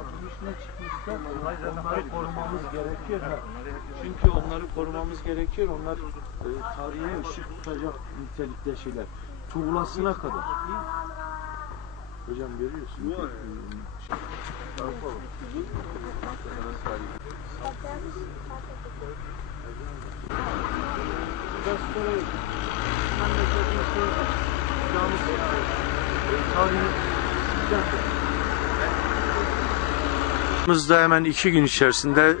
yapılmış ne çıkmışsa onları korumamız gerekiyor. Çünkü onları korumamız gerekiyor. Onlar tarihe ışık tutacak nitelikte şeyler. Tuğlasına kadar. Hocam görüyorsun. Biz hemen 2 gün içerisinde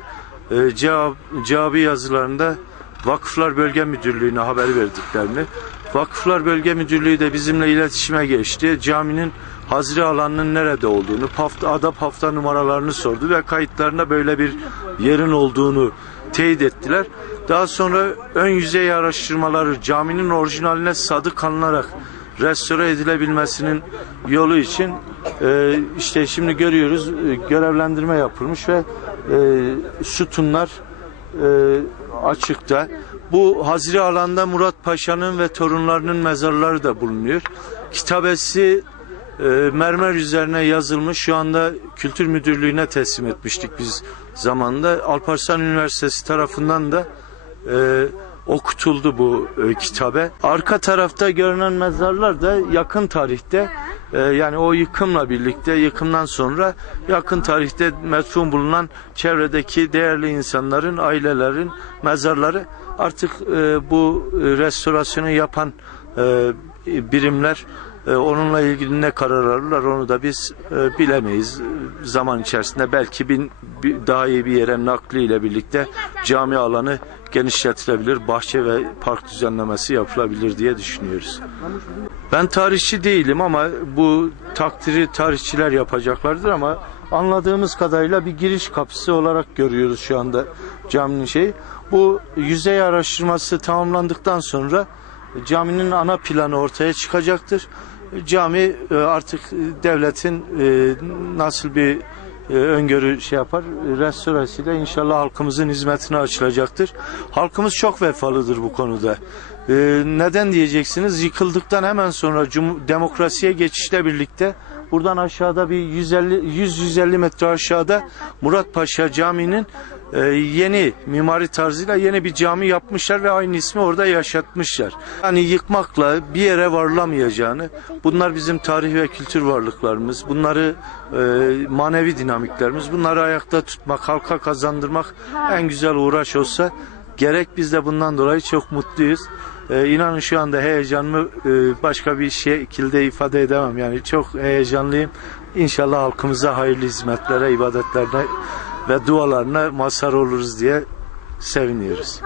cevabı yazılarında Vakıflar Bölge Müdürlüğü'ne haber verdiklerini, Vakıflar Bölge Müdürlüğü de bizimle iletişime geçti. Caminin hazire alanının nerede olduğunu, ada pafta numaralarını sordu ve kayıtlarında böyle bir yerin olduğunu teyit ettiler. Daha sonra ön yüzey araştırmaları caminin orijinaline sadık kalınarak restore edilebilmesinin yolu için işte şimdi görüyoruz görevlendirme yapılmış ve sütunlar açıkta. Bu hazire alanda Murat Paşa'nın ve torunlarının mezarları da bulunuyor. Kitabesi mermer üzerine yazılmış. Şu anda Kültür Müdürlüğü'ne teslim etmiştik biz zamanında. Alparslan Üniversitesi tarafından da okutuldu bu kitabe. Arka tarafta görünen mezarlar da yakın tarihte yani o yıkımla birlikte yıkımdan sonra yakın tarihte metfun bulunan çevredeki değerli insanların, ailelerin mezarları artık bu restorasyonu yapan birimler onunla ilgili ne karar alırlar onu da biz bilemeyiz. Zaman içerisinde belki daha iyi bir yere nakliyle birlikte cami alanı genişletilebilir, bahçe ve park düzenlemesi yapılabilir diye düşünüyoruz. Ben tarihçi değilim ama bu takdiri tarihçiler yapacaklardır ama anladığımız kadarıyla bir giriş kapısı olarak görüyoruz şu anda caminin şeyi. Bu yüzey araştırması tamamlandıktan sonra caminin ana planı ortaya çıkacaktır. Cami artık devletin nasıl bir öngörü şey yapar, restorasıyla inşallah halkımızın hizmetine açılacaktır. Halkımız çok vefalıdır bu konuda. Neden diyeceksiniz? Yıkıldıktan hemen sonra demokrasiye geçişle birlikte buradan aşağıda bir 100-150 metre aşağıda Murat Paşa Camii'nin yeni mimari tarzıyla yeni bir cami yapmışlar ve aynı ismi orada yaşatmışlar. Yani yıkmakla bir yere varılamayacağını, bunlar bizim tarih ve kültür varlıklarımız, bunları manevi dinamiklerimiz, bunları ayakta tutmak, halka kazandırmak en güzel uğraş olsa gerek. Biz de bundan dolayı çok mutluyuz. İnanın şu anda heyecanımı başka bir şekilde ifade edemem. Yani çok heyecanlıyım. İnşallah halkımıza hayırlı hizmetlere, ibadetlerine ve dualarına mazhar oluruz diye seviniyoruz.